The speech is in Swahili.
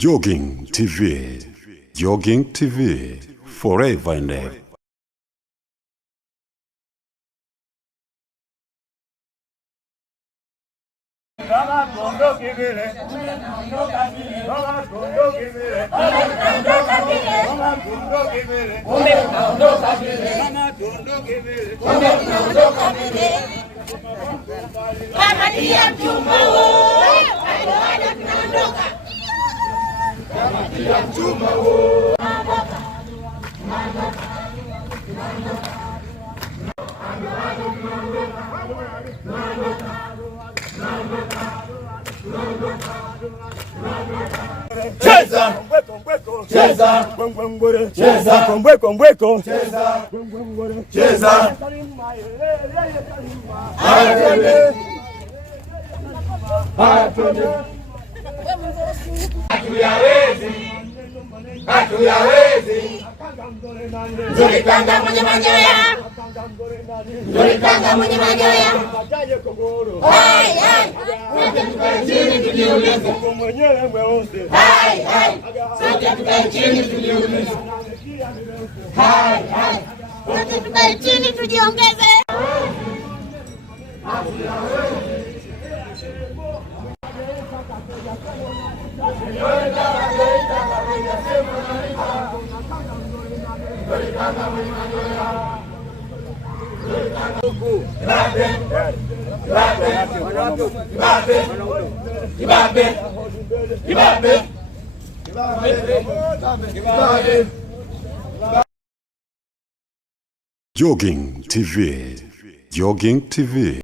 Jogging TV. Jogging TV. Forever and ever. Cheza, cheza, cheza, kombweko, cheza, hatuyawezi, Zulitanga mwenye manyoya, Zulitanga mwenye manyoya. Hai hai, sote tukae chini tujiulize. Hai hai, sote tukae chini tujiulize. Hai hai, sote tukae chini tujiongeze. Jogging TV. Jogging TV.